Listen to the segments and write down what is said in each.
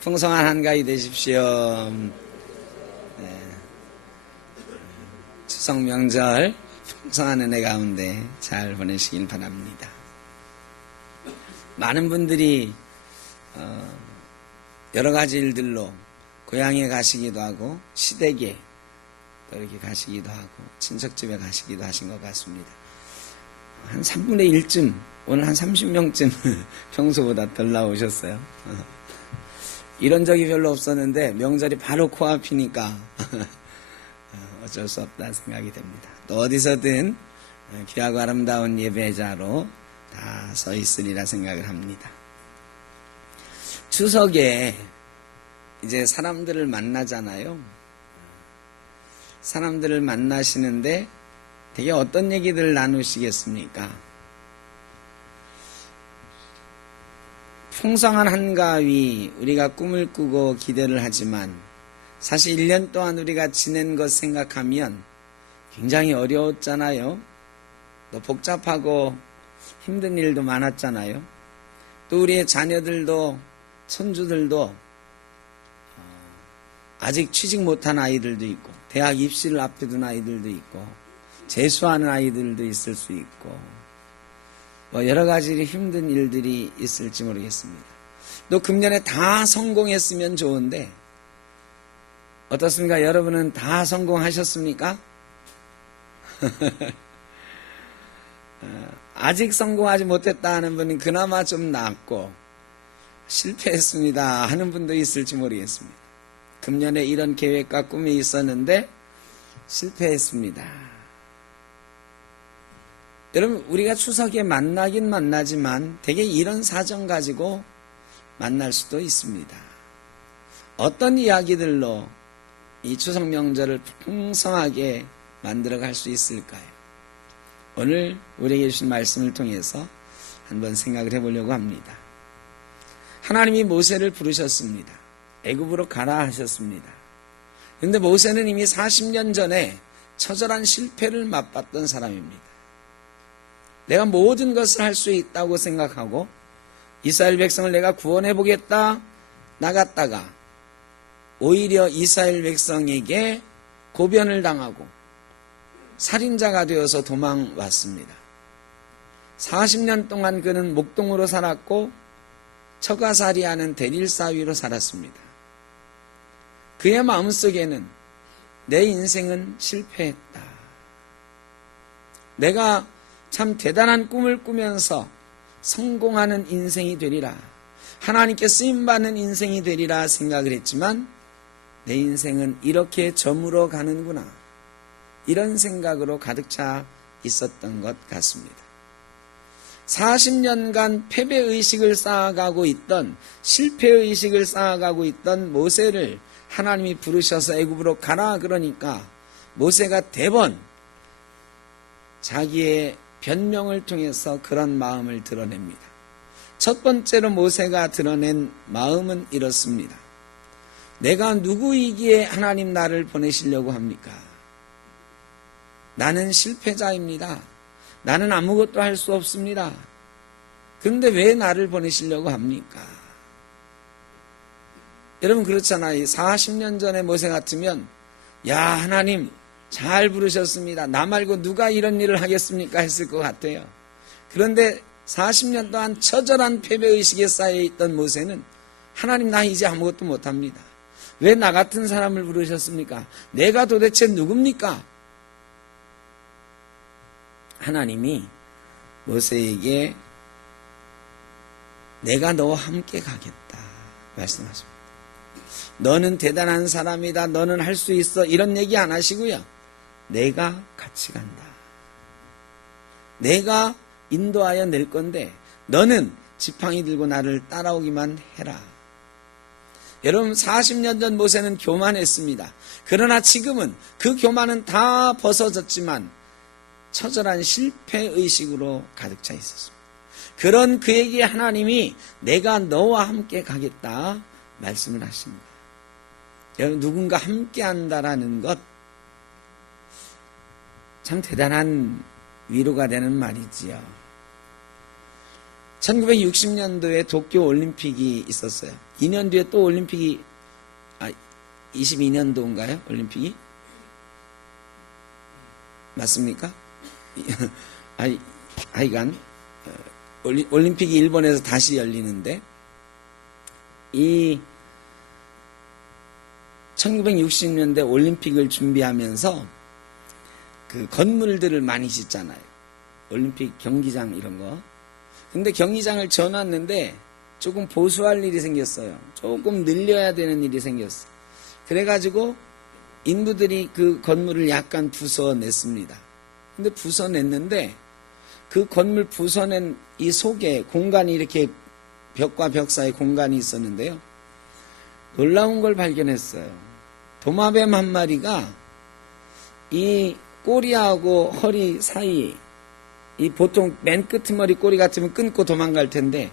풍성한 한가위 되십시오. 추석 명절 풍성한 은혜 가운데 잘 보내시길 바랍니다. 많은 분들이 여러 가지 일들로 고향에 가시기도 하고 시댁에 또 이렇게 가시기도 하고 친척집에 가시기도 하신 것 같습니다. 한 3분의 1쯤, 오늘 한 30명쯤 평소보다 덜 나오셨어요. 이런 적이 별로 없었는데 명절이 바로 코앞이니까 어쩔 수 없다 생각이 됩니다. 또 어디서든 귀하고 아름다운 예배자로 다 서 있으리라 생각을 합니다. 추석에 이제 사람들을 만나잖아요. 사람들을 만나시는데 되게 어떤 얘기들을 나누시겠습니까? 풍성한 한가위 우리가 꿈을 꾸고 기대를 하지만 사실 1년 동안 우리가 지낸 것 생각하면 굉장히 어려웠잖아요. 또 복잡하고 힘든 일도 많았잖아요. 또 우리의 자녀들도 손주들도 아직 취직 못한 아이들도 있고 대학 입시를 앞에 둔 아이들도 있고 재수하는 아이들도 있을 수 있고 여러 가지 힘든 일들이 있을지 모르겠습니다. 또 금년에 다 성공했으면 좋은데 어떻습니까? 여러분은 다 성공하셨습니까? 아직 성공하지 못했다 하는 분은 그나마 좀 낫고 실패했습니다 하는 분도 있을지 모르겠습니다. 금년에 이런 계획과 꿈이 있었는데 실패했습니다. 여러분, 우리가 추석에 만나긴 만나지만 되게 이런 사정 가지고 만날 수도 있습니다. 어떤 이야기들로 이 추석 명절을 풍성하게 만들어갈 수 있을까요? 오늘 우리에게 주신 말씀을 통해서 한번 생각을 해보려고 합니다. 하나님이 모세를 부르셨습니다. 애굽으로 가라 하셨습니다. 그런데 모세는 이미 40년 전에 처절한 실패를 맛봤던 사람입니다. 내가 모든 것을 할 수 있다고 생각하고 이스라엘 백성을 내가 구원해 보겠다 나갔다가 오히려 이스라엘 백성에게 고변을 당하고 살인자가 되어서 도망왔습니다. 40년 동안 그는 목동으로 살았고 처가살이하는 대릴사위로 살았습니다. 그의 마음속에는 내 인생은 실패했다. 내가 참 대단한 꿈을 꾸면서 성공하는 인생이 되리라. 하나님께 쓰임받는 인생이 되리라 생각을 했지만 내 인생은 이렇게 저물어 가는구나. 이런 생각으로 가득 차 있었던 것 같습니다. 40년간 패배의식을 쌓아가고 있던 실패의식을 쌓아가고 있던 모세를 하나님이 부르셔서 애굽으로 가라 그러니까 모세가 대번 자기의 변명을 통해서 그런 마음을 드러냅니다. 첫 번째로 모세가 드러낸 마음은 이렇습니다. 내가 누구이기에 하나님 나를 보내시려고 합니까? 나는 실패자입니다. 나는 아무것도 할 수 없습니다. 그런데 왜 나를 보내시려고 합니까? 여러분 그렇잖아요. 40년 전에 모세 같으면 야 하나님 잘 부르셨습니다. 나 말고 누가 이런 일을 하겠습니까? 했을 것 같아요. 그런데 40년 동안 처절한 패배의식에 쌓여있던 모세는 하나님 나 이제 아무것도 못합니다. 왜 나 같은 사람을 부르셨습니까? 내가 도대체 누굽니까? 하나님이 모세에게 내가 너와 함께 가겠다 말씀하십니다. 너는 대단한 사람이다. 너는 할 수 있어. 이런 얘기 안 하시고요. 내가 같이 간다. 내가 인도하여 낼 건데 너는 지팡이 들고 나를 따라오기만 해라. 여러분 40년 전 모세는 교만했습니다. 그러나 지금은 그 교만은 다 벗어졌지만 처절한 실패의식으로 가득 차 있었습니다. 그런 그에게 하나님이 내가 너와 함께 가겠다 말씀을 하십니다. 여러분 누군가 함께 한다라는 것 참 대단한 위로가 되는 말이지요. 1960년도에 도쿄 올림픽이 있었어요. 2년 뒤에 또 올림픽이 22년도인가요? 올림픽이? 맞습니까? 하여간 올림픽이 일본에서 다시 열리는데 이 1960년대 올림픽을 준비하면서 그 건물들을 많이 짓잖아요. 올림픽 경기장 이런 거. 근데 경기장을 지어놨는데 조금 보수할 일이 생겼어요. 조금 늘려야 되는 일이 생겼어요. 그래가지고 인부들이 그 건물을 약간 부숴냈습니다. 근데 부숴냈는데 그 건물 부숴낸 이 속에 공간이 이렇게 벽과 벽 사이 공간이 있었는데요. 놀라운 걸 발견했어요. 도마뱀 한 마리가 이 꼬리하고 허리 사이, 이 보통 맨 끄트머리 꼬리 같으면 끊고 도망갈 텐데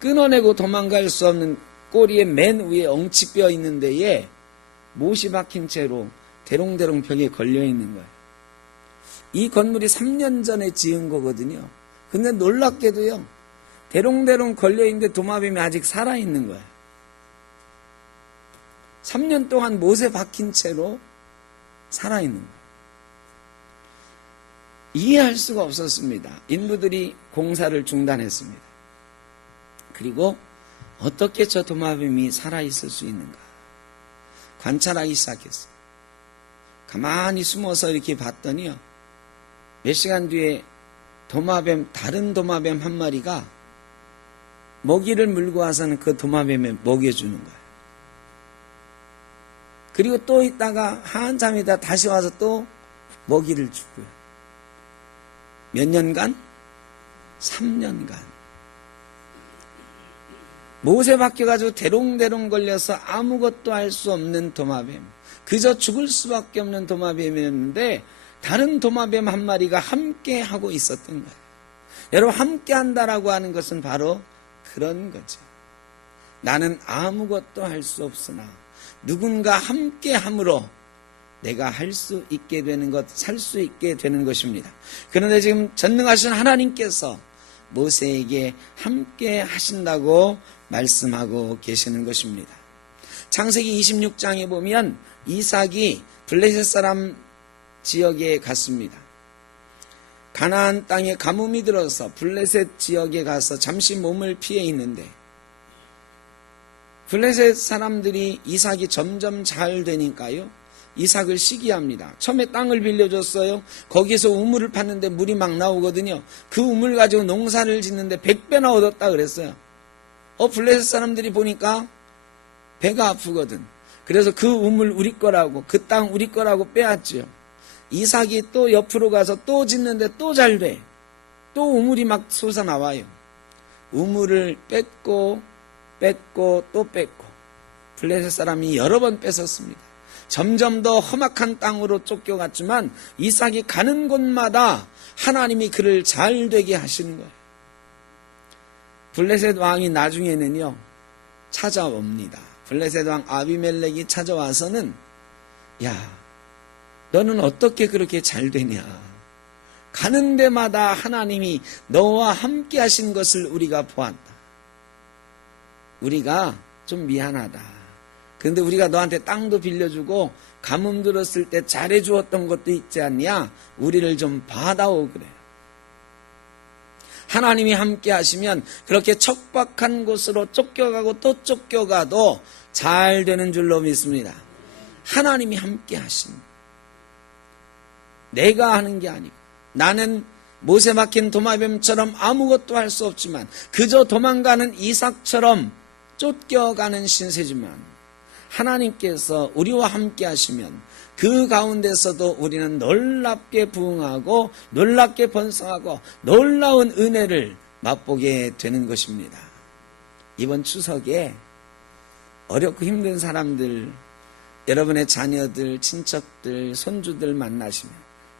끊어내고 도망갈 수 없는 꼬리의 맨 위에 엉치뼈 있는 데에 못이 박힌 채로 대롱대롱 벽에 걸려 있는 거예요. 이 건물이 3년 전에 지은 거거든요. 근데 놀랍게도요, 대롱대롱 걸려 있는데 도마뱀이 아직 살아있는 거예요. 3년 동안 못에 박힌 채로 살아있는 거예요. 이해할 수가 없었습니다. 인부들이 공사를 중단했습니다. 그리고 어떻게 저 도마뱀이 살아있을 수 있는가 관찰하기 시작했어요. 가만히 숨어서 이렇게 봤더니요, 몇 시간 뒤에 다른 도마뱀 한 마리가 먹이를 물고 와서는 그 도마뱀에 먹여주는 거예요. 그리고 또 있다가 한참 있다 다시 와서 또 먹이를 주고요. 몇 년간? 3년간. 못에 박혀가지고 대롱대롱 걸려서 아무것도 할 수 없는 도마뱀. 그저 죽을 수밖에 없는 도마뱀이었는데 다른 도마뱀 한 마리가 함께 하고 있었던 거예요. 여러분, 함께 한다라고 하는 것은 바로 그런 거죠. 나는 아무것도 할 수 없으나 누군가 함께 함으로 내가 할 수 있게 되는 것, 살 수 있게 되는 것입니다. 그런데 지금 전능하신 하나님께서 모세에게 함께 하신다고 말씀하고 계시는 것입니다. 창세기 26장에 보면 이삭이 블레셋 사람 지역에 갔습니다. 가나안 땅에 가뭄이 들어서 블레셋 지역에 가서 잠시 몸을 피해 있는데 블레셋 사람들이 이삭이 점점 잘 되니까요, 이삭을 시기합니다. 처음에 땅을 빌려줬어요. 거기서 우물을 팠는데 물이 막 나오거든요. 그 우물 가지고 농사를 짓는데 100배나 얻었다 그랬어요. 블레셋 사람들이 보니까 배가 아프거든. 그래서 그 우물 우리 거라고, 그 땅 우리 거라고 빼앗죠. 이삭이 또 옆으로 가서 또 짓는데 또 잘 돼. 또 우물이 막 솟아나와요. 우물을 뺏고 또 뺏고 블레셋 사람이 여러 번 뺏었습니다. 점점 더 험악한 땅으로 쫓겨갔지만 이삭이 가는 곳마다 하나님이 그를 잘 되게 하시는 거예요. 블레셋 왕이 나중에는요 찾아옵니다. 블레셋 왕 아비멜렉이 찾아와서는, 야, 너는 어떻게 그렇게 잘 되냐? 가는 데마다 하나님이 너와 함께 하신 것을 우리가 보았다. 우리가 좀 미안하다. 그런데 우리가 너한테 땅도 빌려주고 가뭄 들었을 때 잘해주었던 것도 있지 않냐? 우리를 좀 받아오 그래요. 하나님이 함께 하시면 그렇게 척박한 곳으로 쫓겨가고 또 쫓겨가도 잘 되는 줄로 믿습니다. 하나님이 함께 하신, 내가 하는 게 아니고, 나는 못에 박힌 도마뱀처럼 아무것도 할 수 없지만 그저 도망가는 이삭처럼 쫓겨가는 신세지만 하나님께서 우리와 함께 하시면 그 가운데서도 우리는 놀랍게 부흥하고 놀랍게 번성하고 놀라운 은혜를 맛보게 되는 것입니다. 이번 추석에 어렵고 힘든 사람들, 여러분의 자녀들, 친척들, 손주들 만나시면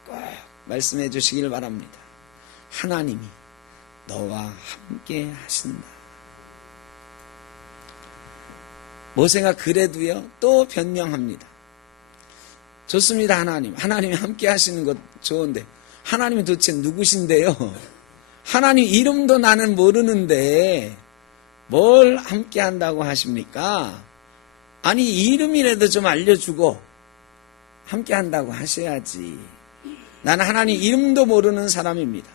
꼭 말씀해 주시길 바랍니다. 하나님이 너와 함께 하신다. 모세가 그래도요 또 변명합니다. 좋습니다. 하나님이 함께 하시는 것 좋은데 하나님이 도대체 누구신데요? 하나님 이름도 나는 모르는데 뭘 함께 한다고 하십니까? 아니 이름이라도 좀 알려주고 함께 한다고 하셔야지. 나는 하나님 이름도 모르는 사람입니다.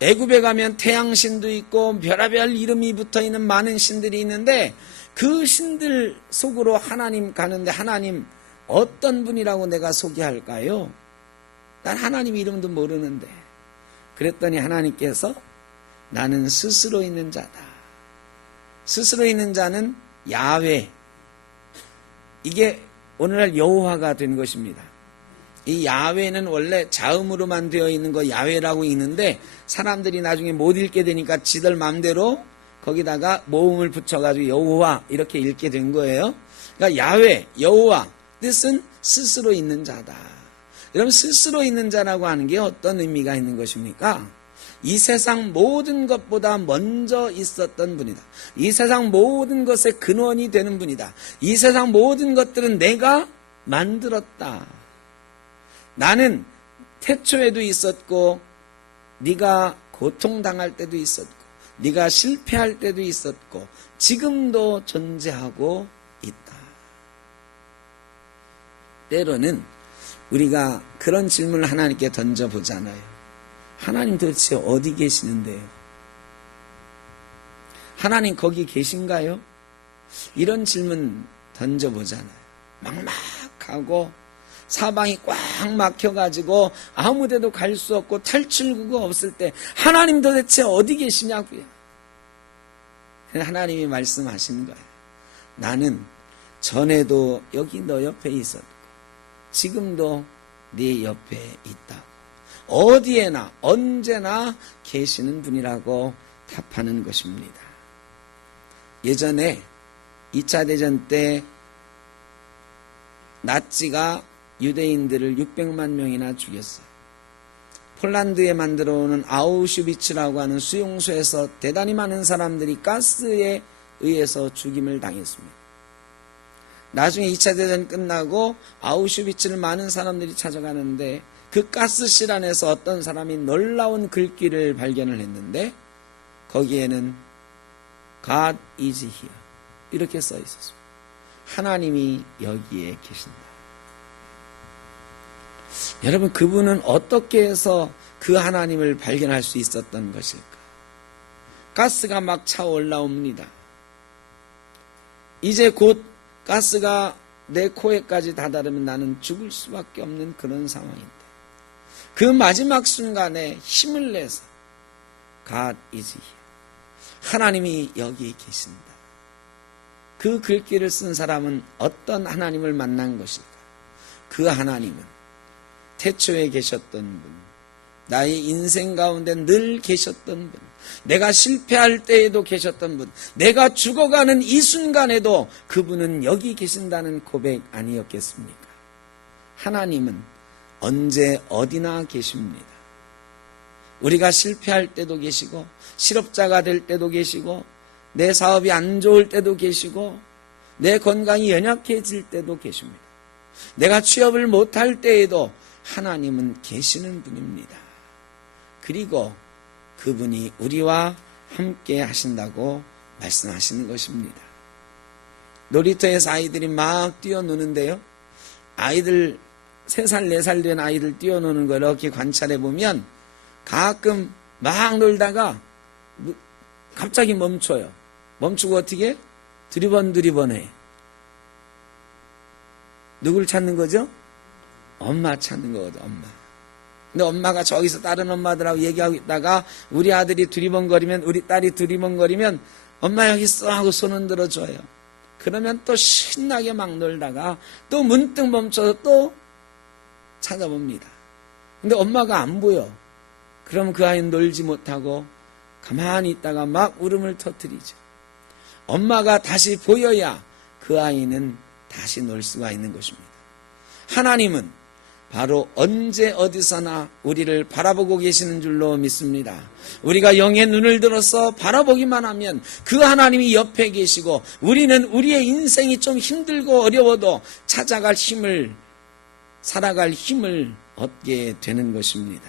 애굽에 가면 태양신도 있고 별의별 이름이 붙어있는 많은 신들이 있는데 그 신들 속으로 하나님 가는데 하나님 어떤 분이라고 내가 소개할까요? 난 하나님 이름도 모르는데. 그랬더니 하나님께서 나는 스스로 있는 자다. 스스로 있는 자는 야훼. 이게 오늘날 여호와가 된 것입니다. 이 야훼는 원래 자음으로만 되어 있는 거 야훼라고 읽는데 사람들이 나중에 못 읽게 되니까 지들 마음대로 거기다가 모음을 붙여가지고 여호와 이렇게 읽게 된 거예요. 그러니까 야훼, 여호와 뜻은 스스로 있는 자다. 여러분 스스로 있는 자라고 하는 게 어떤 의미가 있는 것입니까? 이 세상 모든 것보다 먼저 있었던 분이다. 이 세상 모든 것의 근원이 되는 분이다. 이 세상 모든 것들은 내가 만들었다. 나는 태초에도 있었고 네가 고통당할 때도 있었고 네가 실패할 때도 있었고 지금도 존재하고 있다. 때로는 우리가 그런 질문을 하나님께 던져보잖아요. 하나님 도대체 어디 계시는데요? 하나님 거기 계신가요? 이런 질문 던져보잖아요. 막막하고 사방이 꽉 막혀가지고 아무 데도 갈 수 없고 탈출구가 없을 때 하나님 도대체 어디 계시냐고요. 하나님이 말씀하시는 거예요. 나는 전에도 여기 너 옆에 있었고 지금도 네 옆에 있다고. 어디에나 언제나 계시는 분이라고 답하는 것입니다. 예전에 2차 대전 때 나치가 유대인들을 600만 명이나 죽였어요. 폴란드에 만들어오는 아우슈비츠라고 하는 수용소에서 대단히 많은 사람들이 가스에 의해서 죽임을 당했습니다. 나중에 2차 대전 끝나고 아우슈비츠를 많은 사람들이 찾아가는데 그 가스실 안에서 어떤 사람이 놀라운 글귀를 발견을 했는데 거기에는 God is here 이렇게 써 있었습니다. 하나님이 여기에 계신다. 여러분 그분은 어떻게 해서 그 하나님을 발견할 수 있었던 것일까? 가스가 막 차올라옵니다. 이제 곧 가스가 내 코에까지 다다르면 나는 죽을 수밖에 없는 그런 상황인데 그 마지막 순간에 힘을 내서 God is here. 하나님이 여기 계신다. 그 글귀를 쓴 사람은 어떤 하나님을 만난 것일까? 그 하나님은 태초에 계셨던 분, 나의 인생 가운데 늘 계셨던 분, 내가 실패할 때에도 계셨던 분, 내가 죽어가는 이 순간에도 그분은 여기 계신다는 고백 아니었겠습니까? 하나님은 언제 어디나 계십니다. 우리가 실패할 때도 계시고 실업자가 될 때도 계시고 내 사업이 안 좋을 때도 계시고 내 건강이 연약해질 때도 계십니다. 내가 취업을 못할 때에도 하나님은 계시는 분입니다. 그리고 그분이 우리와 함께 하신다고 말씀하시는 것입니다. 놀이터에서 아이들이 막 뛰어노는데요. 아이들 3살, 4살 된 아이들 뛰어노는 걸 이렇게 관찰해 보면 가끔 막 놀다가 갑자기 멈춰요. 멈추고 어떻게? 두리번해. 누굴 찾는 거죠? 엄마 찾는 거거든, 엄마. 근데 엄마가 저기서 다른 엄마들하고 얘기하고 있다가 우리 아들이 두리번거리면, 우리 딸이 두리번거리면 엄마 여기 있어 하고 손 흔들어 줘요. 그러면 또 신나게 막 놀다가 또 문득 멈춰서 또 찾아봅니다. 근데 엄마가 안 보여. 그럼 그 아이는 놀지 못하고 가만히 있다가 막 울음을 터뜨리죠. 엄마가 다시 보여야 그 아이는 다시 놀 수가 있는 것입니다. 하나님은 바로 언제 어디서나 우리를 바라보고 계시는 줄로 믿습니다. 우리가 영의 눈을 들어서 바라보기만 하면 그 하나님이 옆에 계시고 우리는 우리의 인생이 좀 힘들고 어려워도 찾아갈 힘을, 살아갈 힘을 얻게 되는 것입니다.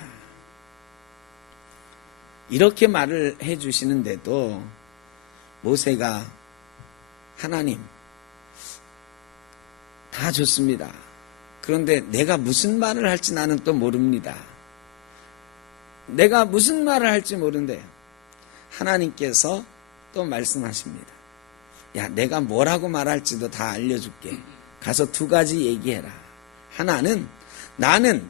이렇게 말을 해 주시는데도 모세가 하나님 다 좋습니다. 그런데 내가 무슨 말을 할지 나는 또 모릅니다. 내가 무슨 말을 할지 모르는데 하나님께서 또 말씀하십니다. 야, 내가 뭐라고 말할지도 다 알려줄게. 가서 두 가지 얘기해라. 하나는 나는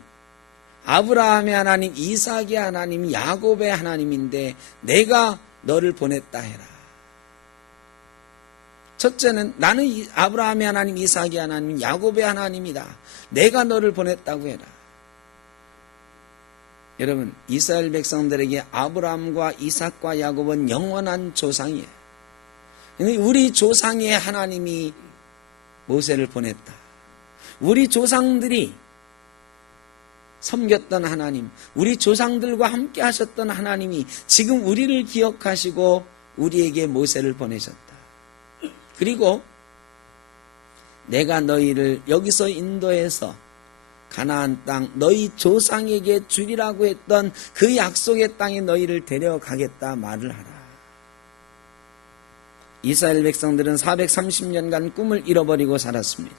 아브라함의 하나님, 이삭의 하나님, 야곱의 하나님인데 내가 너를 보냈다 해라. 첫째는 나는 아브라함의 하나님, 이삭의 하나님, 야곱의 하나님이다. 내가 너를 보냈다고 해라. 여러분, 이스라엘 백성들에게 아브라함과 이삭과 야곱은 영원한 조상이에요. 우리 조상의 하나님이 모세를 보냈다. 우리 조상들이 섬겼던 하나님, 우리 조상들과 함께 하셨던 하나님이 지금 우리를 기억하시고 우리에게 모세를 보내셨다. 그리고 내가 너희를 여기서 인도해서 가나안 땅 너희 조상에게 주리라고 했던 그 약속의 땅에 너희를 데려가겠다 말을 하라. 이스라엘 백성들은 430년간 꿈을 잃어버리고 살았습니다.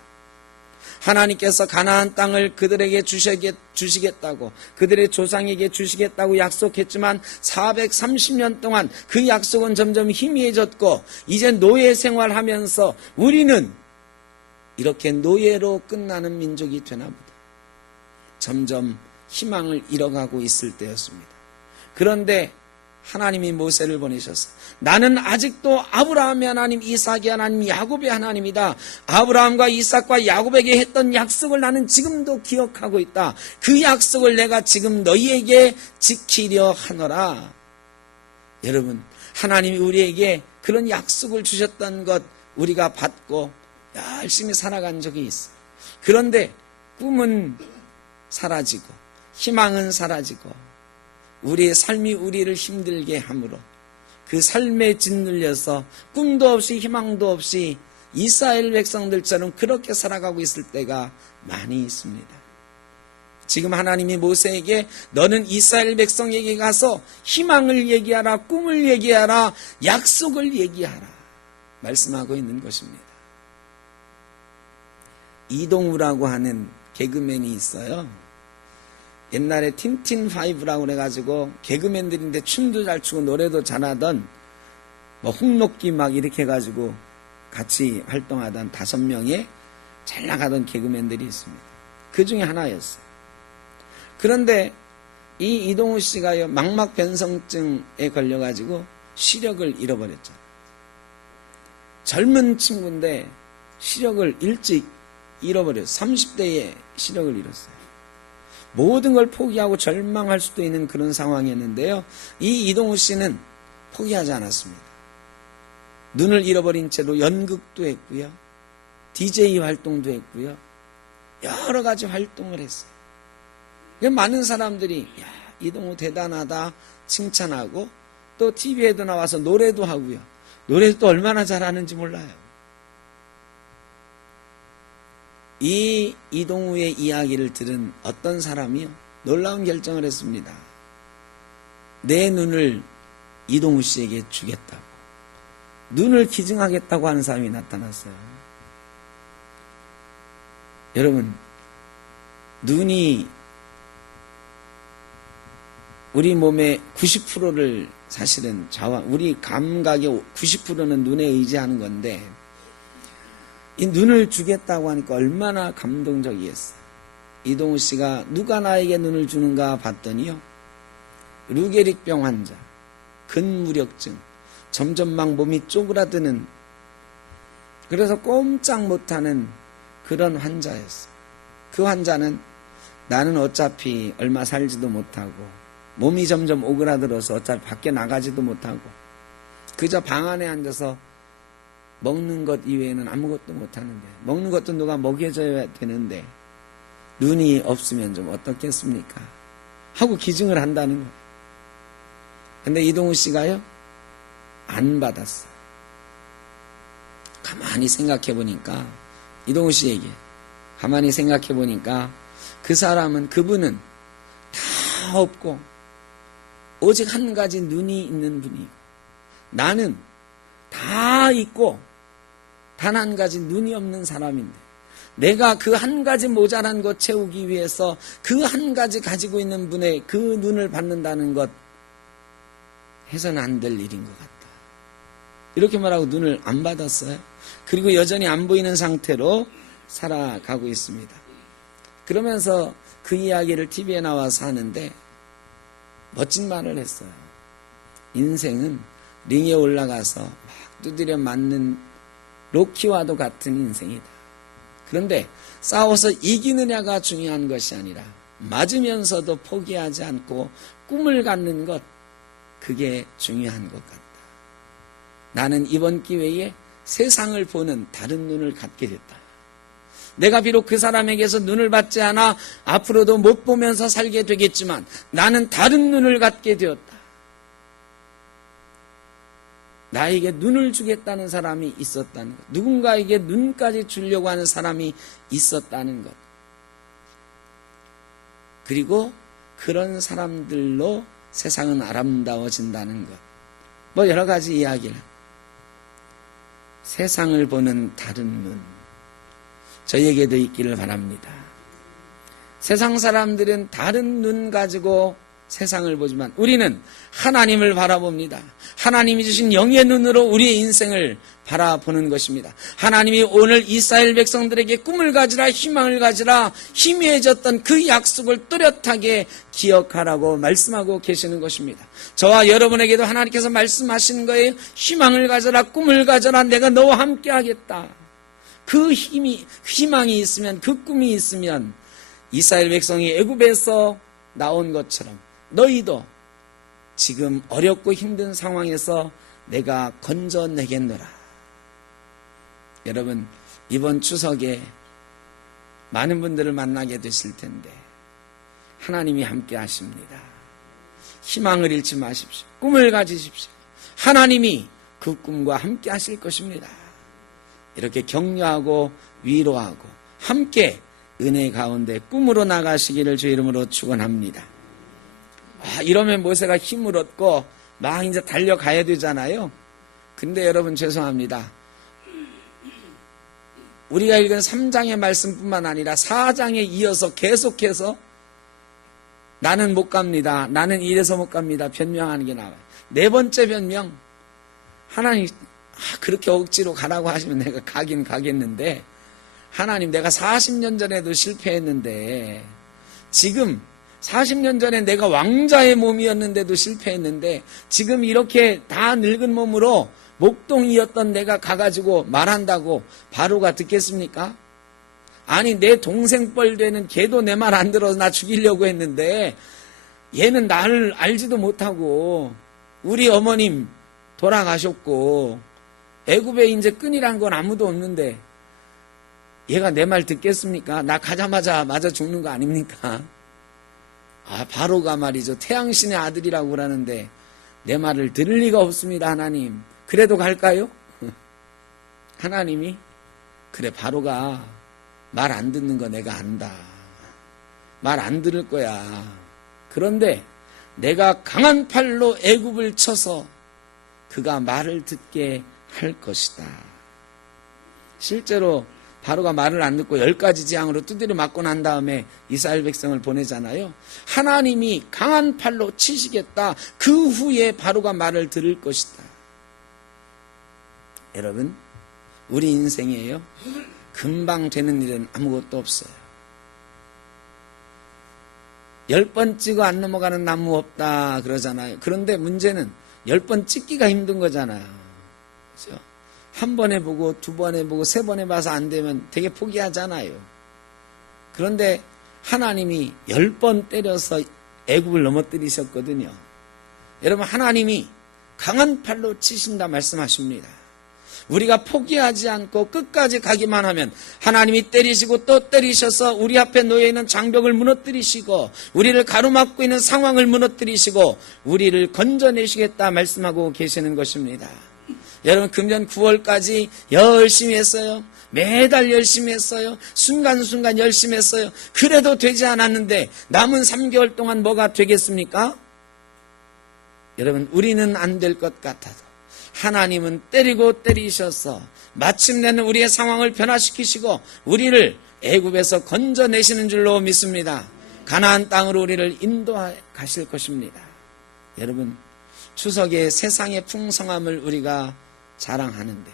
하나님께서 가나안 땅을 그들에게 주시겠다고, 그들의 조상에게 주시겠다고 약속했지만 430년 동안 그 약속은 점점 희미해졌고 이제 노예 생활하면서 우리는 이렇게 노예로 끝나는 민족이 되나 보다. 점점 희망을 잃어가고 있을 때였습니다. 그런데 하나님이 모세를 보내셔서 나는 아직도 아브라함의 하나님, 이삭의 하나님, 야곱의 하나님이다. 아브라함과 이삭과 야곱에게 했던 약속을 나는 지금도 기억하고 있다. 그 약속을 내가 지금 너희에게 지키려 하노라. 여러분, 하나님이 우리에게 그런 약속을 주셨던 것 우리가 받고 열심히 살아간 적이 있어요. 그런데 꿈은 사라지고 희망은 사라지고 우리의 삶이 우리를 힘들게 함으로 그 삶에 짓눌려서 꿈도 없이 희망도 없이 이스라엘 백성들처럼 그렇게 살아가고 있을 때가 많이 있습니다. 지금 하나님이 모세에게 너는 이스라엘 백성에게 가서 희망을 얘기하라, 꿈을 얘기하라, 약속을 얘기하라 말씀하고 있는 것입니다. 이동우라고 하는 개그맨이 있어요. 옛날에 틴틴5라고 그래가지고 개그맨들인데 춤도 잘 추고 노래도 잘하던 홍록기 막 이렇게 해가지고 같이 활동하던 5명의 잘 나가던 개그맨들이 있습니다. 그 중에 하나였어요. 그런데 이 이동우 씨가 망막변성증에 걸려가지고 시력을 잃어버렸죠. 젊은 친구인데 시력을 일찍 잃어버렸어요. 30대에 시력을 잃었어요. 모든 걸 포기하고 절망할 수도 있는 그런 상황이었는데요. 이 이동우 씨는 포기하지 않았습니다. 눈을 잃어버린 채로 연극도 했고요. DJ 활동도 했고요. 여러 가지 활동을 했어요. 많은 사람들이 야, 이동우 대단하다 칭찬하고 또 TV에도 나와서 노래도 하고요. 노래도 또 얼마나 잘하는지 몰라요. 이 이동우의 이야기를 들은 어떤 사람이요? 놀라운 결정을 했습니다. 내 눈을 이동우 씨에게 주겠다고. 눈을 기증하겠다고 하는 사람이 나타났어요. 여러분, 눈이 우리 몸의 90%를 사실은 우리 감각의 90%는 눈에 의지하는 건데 이 눈을 주겠다고 하니까 얼마나 감동적이었어요. 이동우 씨가 누가 나에게 눈을 주는가 봤더니요. 루게릭병 환자, 근무력증, 점점 막 몸이 쪼그라드는 그래서 꼼짝 못하는 그런 환자였어요. 그 환자는 나는 어차피 얼마 살지도 못하고 몸이 점점 오그라들어서 어차피 밖에 나가지도 못하고 그저 방 안에 앉아서 먹는 것 이외에는 아무것도 못하는데 먹는 것도 누가 먹여줘야 되는데 눈이 없으면 좀 어떻겠습니까? 하고 기증을 한다는 거예요. 근데 이동우 씨가요? 안 받았어요. 가만히 생각해 보니까 이동우 씨에게 가만히 생각해 보니까 그분은 다 없고 오직 한 가지 눈이 있는 분이고, 나는 다 있고 단 한 가지 눈이 없는 사람인데, 내가 그 한 가지 모자란 것 채우기 위해서 그 한 가지 가지고 있는 분의 그 눈을 받는다는 것, 해서는 안 될 일인 것 같다. 이렇게 말하고 눈을 안 받았어요. 그리고 여전히 안 보이는 상태로 살아가고 있습니다. 그러면서 그 이야기를 TV에 나와서 하는데 멋진 말을 했어요. 인생은 링에 올라가서 막 두드려 맞는 로키와도 같은 인생이다. 그런데 싸워서 이기느냐가 중요한 것이 아니라 맞으면서도 포기하지 않고 꿈을 갖는 것, 그게 중요한 것 같다. 나는 이번 기회에 세상을 보는 다른 눈을 갖게 됐다. 내가 비록 그 사람에게서 눈을 받지 않아 앞으로도 못 보면서 살게 되겠지만 나는 다른 눈을 갖게 되었다. 나에게 눈을 주겠다는 사람이 있었다는 것, 누군가에게 눈까지 주려고 하는 사람이 있었다는 것, 그리고 그런 사람들로 세상은 아름다워진다는 것, 뭐 여러 가지 이야기를, 세상을 보는 다른 눈, 저희에게도 있기를 바랍니다. 세상 사람들은 다른 눈 가지고 세상을 보지만 우리는 하나님을 바라봅니다. 하나님이 주신 영의 눈으로 우리의 인생을 바라보는 것입니다. 하나님이 오늘 이스라엘 백성들에게 꿈을 가지라, 희망을 가지라, 희미해졌던 그 약속을 뚜렷하게 기억하라고 말씀하고 계시는 것입니다. 저와 여러분에게도 하나님께서 말씀하시는 거예요. 희망을 가져라, 꿈을 가져라, 내가 너와 함께 하겠다. 그 희망이 있으면, 그 꿈이 있으면 이스라엘 백성이 애굽에서 나온 것처럼 너희도 지금 어렵고 힘든 상황에서 내가 건져내겠노라. 여러분, 이번 추석에 많은 분들을 만나게 되실 텐데 하나님이 함께 하십니다. 희망을 잃지 마십시오. 꿈을 가지십시오. 하나님이 그 꿈과 함께 하실 것입니다. 이렇게 격려하고 위로하고 함께 은혜 가운데 꿈으로 나가시기를 주 이름으로 축원합니다. 이러면 모세가 힘을 얻고 막 이제 달려가야 되잖아요. 근데 여러분 죄송합니다. 우리가 읽은 3장의 말씀뿐만 아니라 4장에 이어서 계속해서 나는 못 갑니다. 나는 이래서 못 갑니다. 변명하는 게 나와요. 네 번째 변명, 하나님 그렇게 억지로 가라고 하시면 내가 가긴 가겠는데, 하나님 내가 40년 전에도 실패했는데, 지금 40년 전에 내가 왕자의 몸이었는데도 실패했는데, 지금 이렇게 다 늙은 몸으로 목동이었던 내가 가가지고 말한다고 바로가 듣겠습니까? 아니, 내 동생 뻘 되는 걔도 내 말 안 들어서 나 죽이려고 했는데 얘는 나를 알지도 못하고 우리 어머님 돌아가셨고 애굽에 이제 끈이란 건 아무도 없는데 얘가 내 말 듣겠습니까? 나 가자마자 맞아 죽는 거 아닙니까? 바로가 말이죠. 태양신의 아들이라고 그러는데 내 말을 들을 리가 없습니다. 하나님, 그래도 갈까요? 하나님이 그래, 바로가 말 안 듣는 거 내가 안다. 말 안 들을 거야. 그런데 내가 강한 팔로 애굽을 쳐서 그가 말을 듣게 할 것이다. 실제로 바로가 말을 안 듣고 10가지 재앙으로 두드려 맞고 난 다음에 이스라엘 백성을 보내잖아요. 하나님이 강한 팔로 치시겠다. 그 후에 바로가 말을 들을 것이다. 여러분, 우리 인생이에요. 금방 되는 일은 아무것도 없어요. 10번 찍어 안 넘어가는 나무 없다 그러잖아요. 그런데 문제는 10번 찍기가 힘든 거잖아요. 그렇죠? 한 번 해보고, 두 번 해보고, 세 번 해봐서 안 되면 되게 포기하잖아요. 그런데 하나님이 10번 때려서 애굽을 넘어뜨리셨거든요. 여러분, 하나님이 강한 팔로 치신다 말씀하십니다. 우리가 포기하지 않고 끝까지 가기만 하면 하나님이 때리시고 또 때리셔서 우리 앞에 놓여있는 장벽을 무너뜨리시고 우리를 가로막고 있는 상황을 무너뜨리시고 우리를 건져내시겠다 말씀하고 계시는 것입니다. 여러분, 금년 9월까지 열심히 했어요. 매달 열심히 했어요. 순간순간 열심히 했어요. 그래도 되지 않았는데 남은 3개월 동안 뭐가 되겠습니까? 여러분, 우리는 안 될 것 같아도 하나님은 때리고 때리셔서 마침내는 우리의 상황을 변화시키시고 우리를 애굽에서 건져내시는 줄로 믿습니다. 가나안 땅으로 우리를 인도해 가실 것입니다. 여러분, 추석에 세상의 풍성함을 우리가 자랑하는데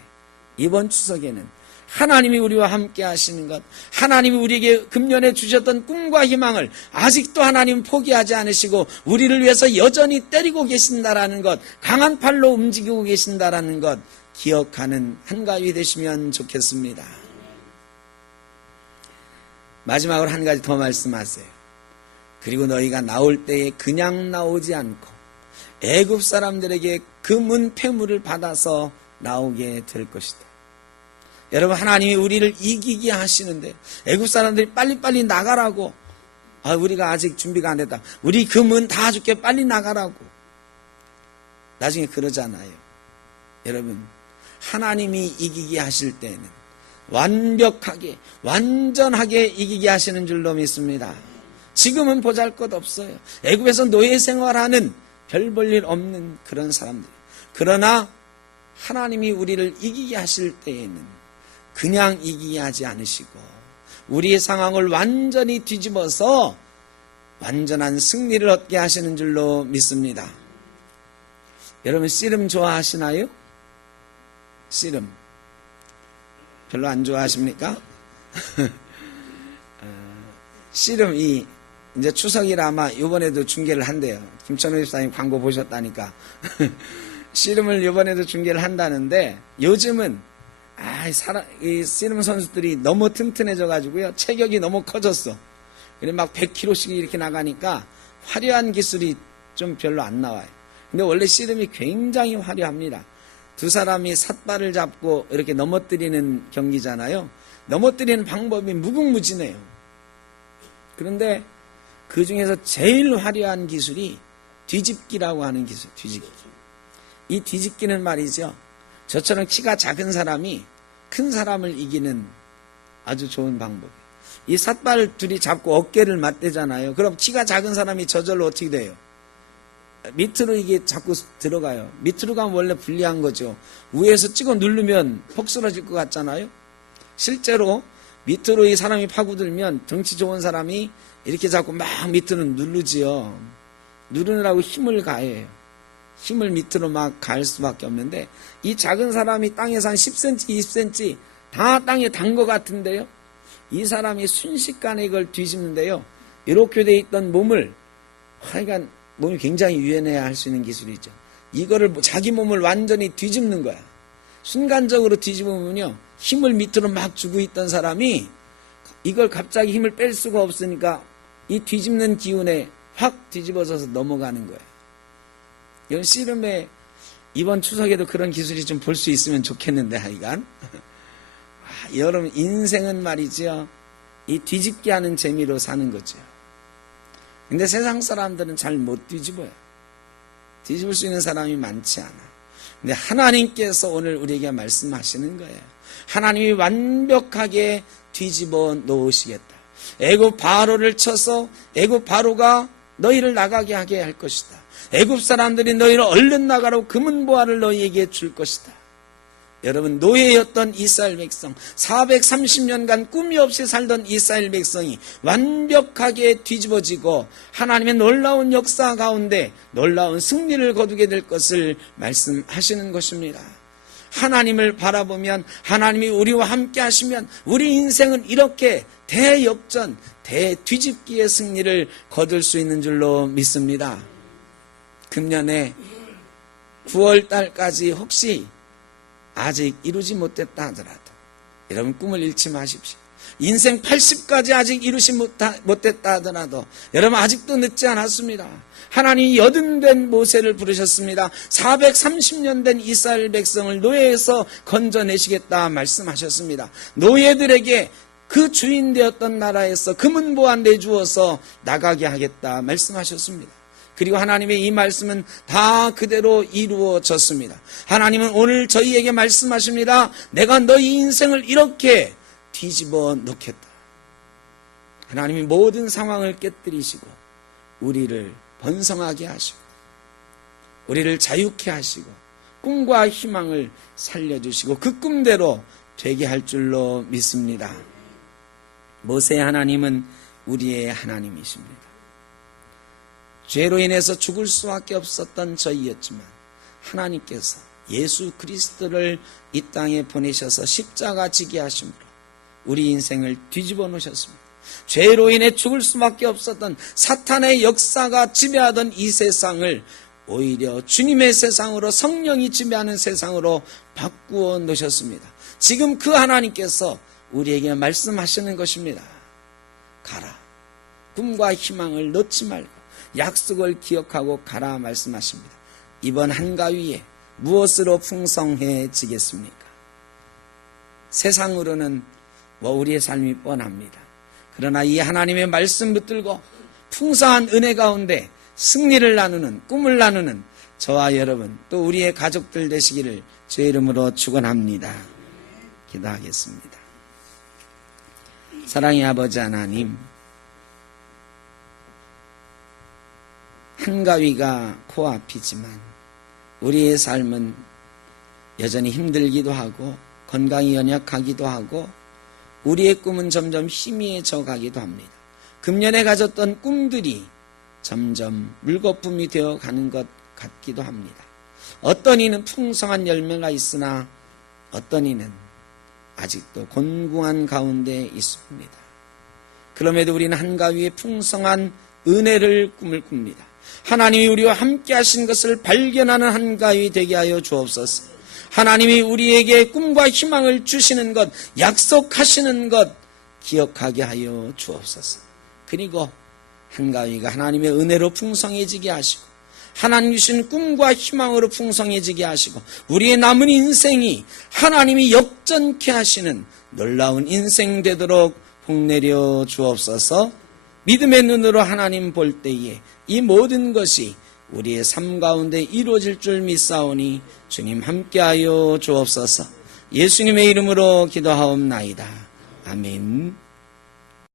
이번 추석에는 하나님이 우리와 함께 하시는 것, 하나님이 우리에게 금년에 주셨던 꿈과 희망을 아직도 하나님 포기하지 않으시고 우리를 위해서 여전히 때리고 계신다라는 것, 강한 팔로 움직이고 계신다라는 것 기억하는 한가위 되시면 좋겠습니다. 마지막으로 한 가지 더 말씀하세요. 그리고 너희가 나올 때에 그냥 나오지 않고 애굽 사람들에게 금은 폐물을 받아서 나오게 될 것이다. 여러분, 하나님이 우리를 이기게 하시는데 애굽 사람들이 빨리빨리 나가라고, 우리가 아직 준비가 안 됐다, 우리 금은 다 줄게, 빨리 나가라고. 나중에 그러잖아요. 여러분, 하나님이 이기게 하실 때는 완벽하게 완전하게 이기게 하시는 줄로 믿습니다. 지금은 보잘것없어요. 애굽에서 노예 생활하는 별 볼 일 없는 그런 사람들. 그러나 하나님이 우리를 이기게 하실 때에는 그냥 이기게 하지 않으시고 우리의 상황을 완전히 뒤집어서 완전한 승리를 얻게 하시는 줄로 믿습니다. 여러분, 씨름 좋아하시나요? 씨름 별로 안 좋아하십니까? 씨름이 이제 추석이라 아마 이번에도 중계를 한대요. 김천호 집사님 광고 보셨다니까. 씨름을 이번에도 중계를 한다는데 요즘은 이 씨름 선수들이 너무 튼튼해져 가지고요, 체격이 너무 커졌어. 그래 막 100kg씩 이렇게 나가니까 화려한 기술이 좀 별로 안 나와요. 근데 원래 씨름이 굉장히 화려합니다. 두 사람이 삿발을 잡고 이렇게 넘어뜨리는 경기잖아요. 넘어뜨리는 방법이 무궁무진해요. 그런데 그 중에서 제일 화려한 기술이 뒤집기라고 하는 기술, 뒤집기. 이 뒤집기는 말이죠, 저처럼 키가 작은 사람이 큰 사람을 이기는 아주 좋은 방법이에요. 이 삿발을 둘이 잡고 어깨를 맞대잖아요. 그럼 키가 작은 사람이 저절로 어떻게 돼요? 밑으로 이게 자꾸 들어가요. 밑으로 가면 원래 불리한 거죠. 위에서 찍어 누르면 폭 쓰러질 것 같잖아요. 실제로 밑으로 이 사람이 파고들면 덩치 좋은 사람이 이렇게 자꾸 막 밑으로 누르지요. 누르느라고 힘을 가해요. 힘을 밑으로 막 갈 수밖에 없는데 이 작은 사람이 땅에서 한 10cm, 20cm 다 땅에 단 것 같은데요. 이 사람이 순식간에 이걸 뒤집는데요. 이렇게 돼 있던 몸을, 하여간 몸이 굉장히 유연해야 할 수 있는 기술이죠. 이거를 자기 몸을 완전히 뒤집는 거야. 순간적으로 뒤집으면요, 힘을 밑으로 막 주고 있던 사람이 이걸 갑자기 힘을 뺄 수가 없으니까 이 뒤집는 기운에 확 뒤집어져서 넘어가는 거예요. 이런 씨름에 이번 추석에도 그런 기술이 좀 볼 수 있으면 좋겠는데, 하여간. 여러분, 인생은 말이죠, 이 뒤집기 하는 재미로 사는 거죠. 근데 세상 사람들은 잘 못 뒤집어요. 뒤집을 수 있는 사람이 많지 않아. 근데 하나님께서 오늘 우리에게 말씀하시는 거예요. 하나님이 완벽하게 뒤집어 놓으시겠다. 애굽 바로를 쳐서 애굽 바로가 너희를 나가게 하게 할 것이다. 애굽 사람들이 너희를 얼른 나가라고 금은 보화를 너희에게 줄 것이다. 여러분, 노예였던 이스라엘 백성, 430년간 꿈이 없이 살던 이스라엘 백성이 완벽하게 뒤집어지고 하나님의 놀라운 역사 가운데 놀라운 승리를 거두게 될 것을 말씀하시는 것입니다. 하나님을 바라보면, 하나님이 우리와 함께 하시면 우리 인생은 이렇게 대역전, 대뒤집기의 승리를 거둘 수 있는 줄로 믿습니다. 금년에 9월 달까지 혹시 아직 이루지 못했다 하더라도 여러분, 꿈을 잃지 마십시오. 인생 80까지 아직 이루지 못했다 하더라도 여러분, 아직도 늦지 않았습니다. 하나님이 여든된 모세를 부르셨습니다. 430년 된 이스라엘 백성을 노예에서 건져내시겠다 말씀하셨습니다. 노예들에게 그 주인 되었던 나라에서 금은 보화 내주어서 나가게 하겠다 말씀하셨습니다. 그리고 하나님의 이 말씀은 다 그대로 이루어졌습니다. 하나님은 오늘 저희에게 말씀하십니다. 내가 너희 인생을 이렇게 뒤집어 놓겠다. 하나님이 모든 상황을 깨뜨리시고 우리를 번성하게 하시고 우리를 자유케 하시고 꿈과 희망을 살려주시고 그 꿈대로 되게 할 줄로 믿습니다. 모세의 하나님은 우리의 하나님이십니다. 죄로 인해서 죽을 수밖에 없었던 저희였지만 하나님께서 예수 그리스도를 이 땅에 보내셔서 십자가 지게 하심으로 우리 인생을 뒤집어 놓으셨습니다. 죄로 인해 죽을 수밖에 없었던 사탄의 역사가 지배하던 이 세상을 오히려 주님의 세상으로, 성령이 지배하는 세상으로 바꾸어 놓으셨습니다. 지금 그 하나님께서 우리에게 말씀하시는 것입니다. 가라. 꿈과 희망을 놓지 말고 약속을 기억하고 가라 말씀하십니다. 이번 한가위에 무엇으로 풍성해지겠습니까? 세상으로는 우리의 삶이 뻔합니다. 그러나 이 하나님의 말씀 붙들고 풍성한 은혜 가운데 승리를 나누는, 꿈을 나누는 저와 여러분, 또 우리의 가족들 되시기를 주의 이름으로 축원합니다. 기도하겠습니다. 사랑의 아버지 하나님, 한가위가 코앞이지만 우리의 삶은 여전히 힘들기도 하고 건강이 연약하기도 하고 우리의 꿈은 점점 희미해져 가기도 합니다. 금년에 가졌던 꿈들이 점점 물거품이 되어 가는 것 같기도 합니다. 어떤 이는 풍성한 열매가 있으나 어떤 이는 아직도 곤궁한 가운데 있습니다. 그럼에도 우리는 한가위에 풍성한 은혜를 꿈을 꿉니다. 하나님이 우리와 함께 하신 것을 발견하는 한가위 되게 하여 주옵소서. 하나님이 우리에게 꿈과 희망을 주시는 것, 약속하시는 것 기억하게 하여 주옵소서. 그리고 한가위가 하나님의 은혜로 풍성해지게 하시고 하나님 주신 꿈과 희망으로 풍성해지게 하시고 우리의 남은 인생이 하나님이 역전케 하시는 놀라운 인생 되도록 복내려 주옵소서. 믿음의 눈으로 하나님 볼 때에 이 모든 것이 우리의 삶 가운데 이루어질 줄 믿사오니 주님 함께하여 주옵소서. 예수님의 이름으로 기도하옵나이다. 아멘.